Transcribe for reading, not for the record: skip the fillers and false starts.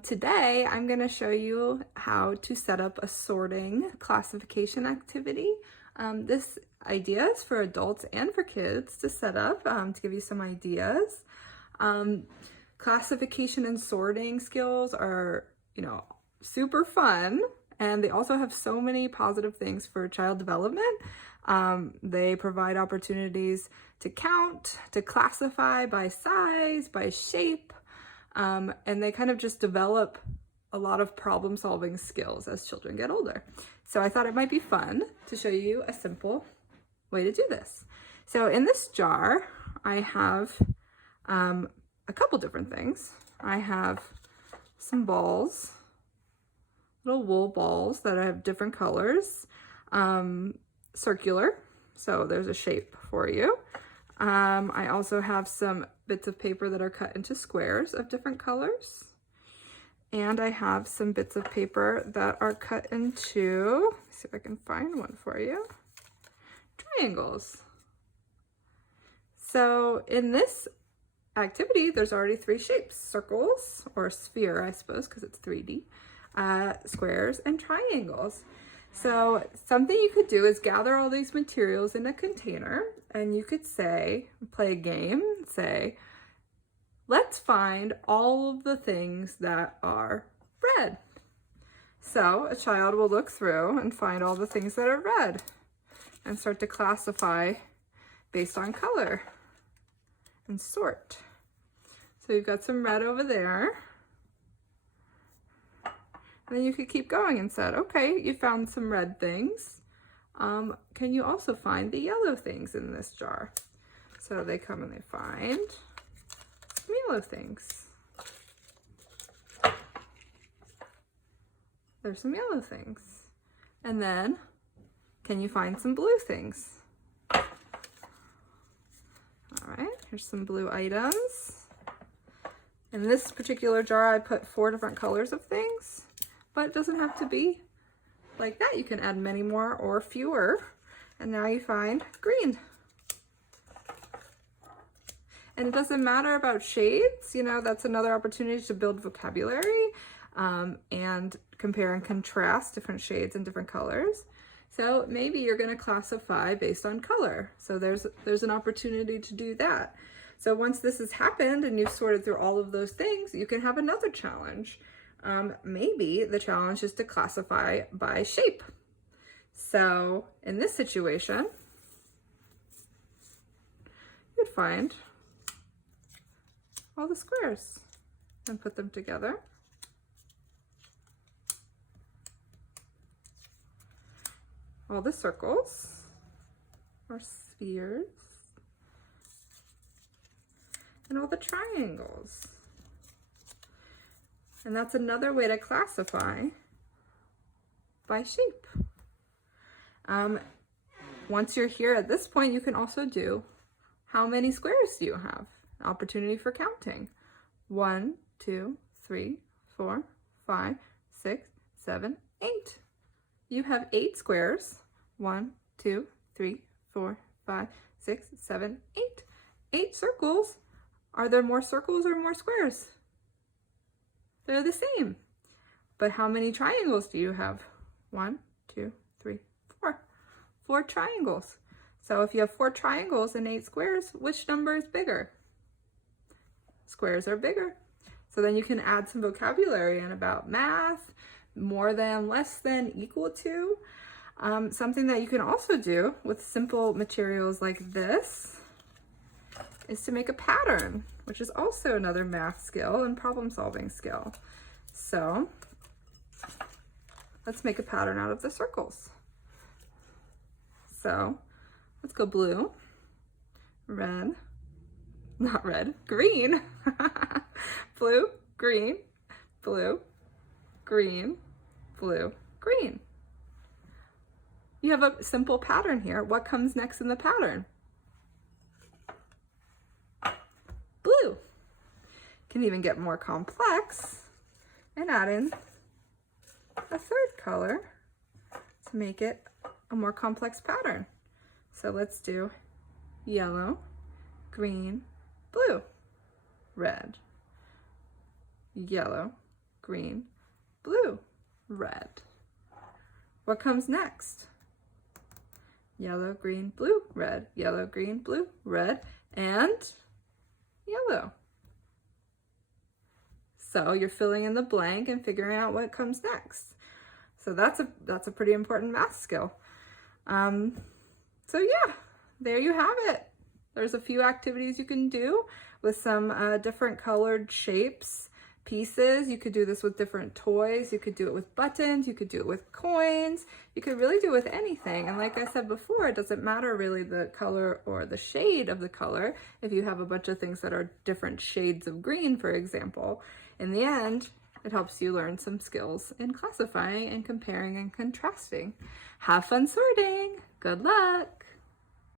Today, I'm going to show you how to set up a sorting classification activity. This idea is for adults and for kids to set up to give you some ideas. Classification and sorting skills are, super fun, and they also have so many positive things for child development. They provide opportunities to count, to classify by size, by shape, and they kind of just develop a lot of problem-solving skills as children get older. So I thought it might be fun to show you a simple way to do this. So in this jar, I have a couple different things. I have some balls, little wool balls that have different colors, circular, so there's a shape for you. I also have some bits of paper that are cut into squares of different colors. And I have some bits of paper that are cut into, let's see if I can find one for you, triangles. So in this activity, there's already three shapes: circles, or sphere, I suppose, because it's 3D, squares, and triangles. So something you could do is gather all these materials in a container, and you could say, play a game, say, let's find all of the things that are red. So a child will look through and find all the things that are red and start to classify based on color and sort. So you've got some red over there. And then you could keep going and said, okay, you found some red things. Can you also find the yellow things in this jar? So they come and they find some yellow things. There's some yellow things. And then, can you find some blue things? All right, here's some blue items. In this particular jar, I put 4 different colors of things. But it doesn't have to be like that. You can add many more or fewer. And now you find green. And it doesn't matter about shades. That's another opportunity to build vocabulary and compare and contrast different shades and different colors. So maybe you're going to classify based on color. So there's an opportunity to do that. So once this has happened and you've sorted through all of those things, you can have another challenge. Maybe the challenge is to classify by shape. So in this situation, you'd find all the squares and put them together. All the circles or spheres, and all the triangles. And that's another way to classify by shape. Once you're here at this point, you can also do, how many squares do you have? An opportunity for counting. 1, 2, 3, 4, 5, 6, 7, 8. You have 8 squares. 1, 2, 3, 4, 5, 6, 7, 8. 8 circles. Are there more circles or more squares? They're the same. But how many triangles do you have? 1, 2, 3, 4. 4 triangles. So if you have 4 triangles and 8 squares, which number is bigger? Squares are bigger. So then you can add some vocabulary in about math, more than, less than, equal to. Something that you can also do with simple materials like this is to make a pattern, which is also another math skill and problem-solving skill. So let's make a pattern out of the circles. So let's go blue, red, not red, green, blue, green, blue, green, blue, green. You have a simple pattern here. What comes next in the pattern? Blue. Can even get more complex and add in a third color to make it a more complex pattern. So let's do yellow, green, blue, red, yellow, green, blue, red. What comes next? Yellow, green, blue, red, yellow, green, blue, red, and yellow. So you're filling in the blank and figuring out what comes next. So that's a pretty important math skill. So yeah, there you have it. There's a few activities you can do with some different colored shapes, pieces. You could do this with different toys. You could do it with buttons. You could do it with coins. You could really do it with anything. And like I said before, it doesn't matter really the color or the shade of the color. If you have a bunch of things that are different shades of green, for example, in the end, it helps you learn some skills in classifying and comparing and contrasting. Have fun sorting. Good luck.